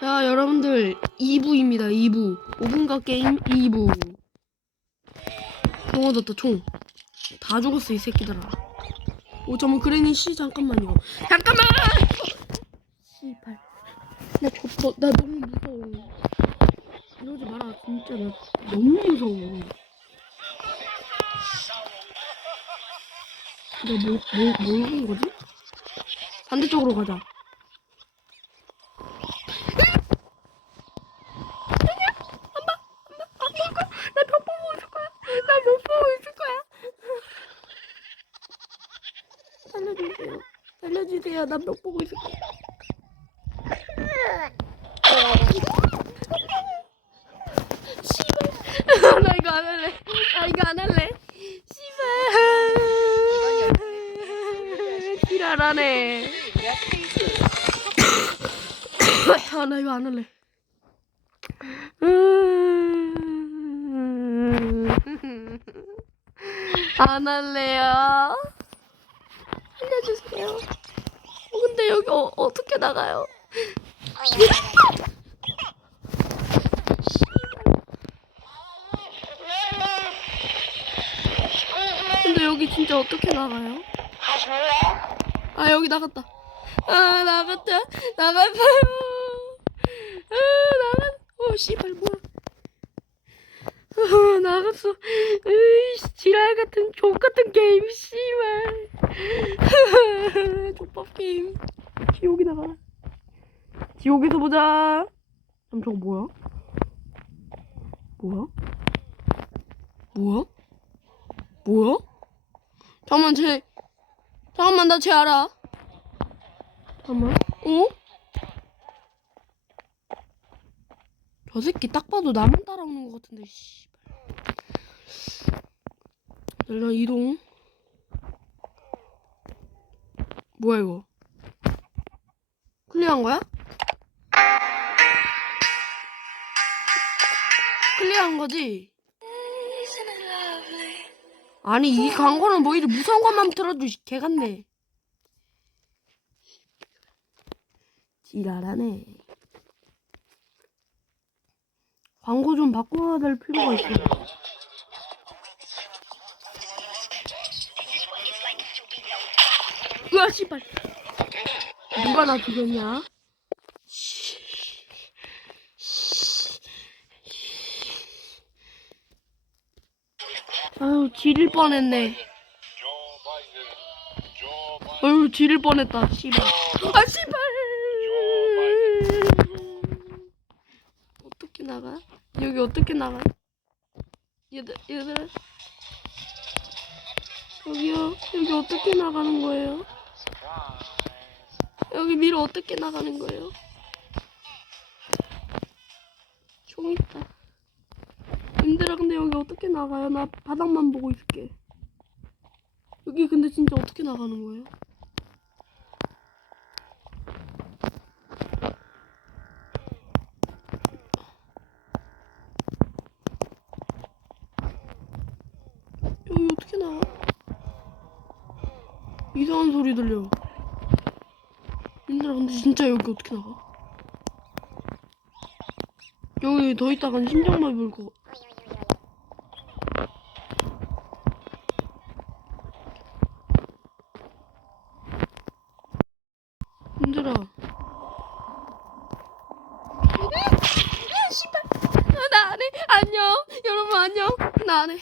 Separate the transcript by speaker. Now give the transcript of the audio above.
Speaker 1: 자, 여러분들 2부입니다. 2부. 5분간 게임 2부. 총 얻었다, 총. 다 죽었어, 이 새끼들아. 오, 잠깐 그레니 씨 잠깐만요. 잠깐만! 씨발. 나 저, 나 너무 무서워. 이러지 마라, 진짜 나 너무 무서워. 나 뭐, 뭐, 뭘한 거지? 반대쪽으로 가자. 나벽 보고 있을 거야. 나 못 보고 있을 거야. 살려주세요. 살려주세요. 나벽 보고 거야. 씨발. 나 이거 안 할래. 나 이거 안 할래. 씨발. 지랄하네. 아, 나 이거 안 할래. 안 할래요. 알려주세요. 어, 근데 여기 어, 어떻게 나가요? 근데 여기 진짜 어떻게 나가요? 아 여기 나갔다. 아 나갔다. 나갔어요. 아 나갔. 어 씨발 뭐야? 아, 나갔어. 으이씨 지랄 같은 족 같은 게임 씨발. 게임. 지옥이 나가라. 지옥에서 보자. 잠 저거 뭐야? 뭐야? 뭐야? 뭐야? 잠깐만 쟤 잠깐만 나 쟤 알아 잠깐만 어? 저 새끼 딱 봐도 나만 따라오는 것 같은데 씨발 일단 이동 뭐야 이거 클리어한 거야? 클리어한 거지? 아니 이 광고는 뭐 이리 무서운 것만 틀어줘 씨, 개 같네 지랄하네 광고 좀 바꿔야 될 필요가 있어 으아 씨발. 누가 나 죽였냐? 씨. 아유 지릴 뻔했네. 아유 지릴 뻔했다 씨발. 아 씨발. 어떻게 나가? 여기 어떻게 나가? 얘들 얘들. 여기요? 여기 어떻게 나가는 거예요 여기 위로 어떻게 나가는 거예요 총 있다 님들아 근데 여기 어떻게 나가요? 나 바닥만 보고 있을게. 여기 근데 진짜 어떻게 나가는 거예요? 여기 어떻게 나가? 이상한 소리 들려. 님들아 근데 진짜 여기 어떻게 나가? 여기 더 있다간 심장마비 올 거. 힘들어. 씨발. 아, 나안 해. 안녕. 여러분 안녕. 나 안 해.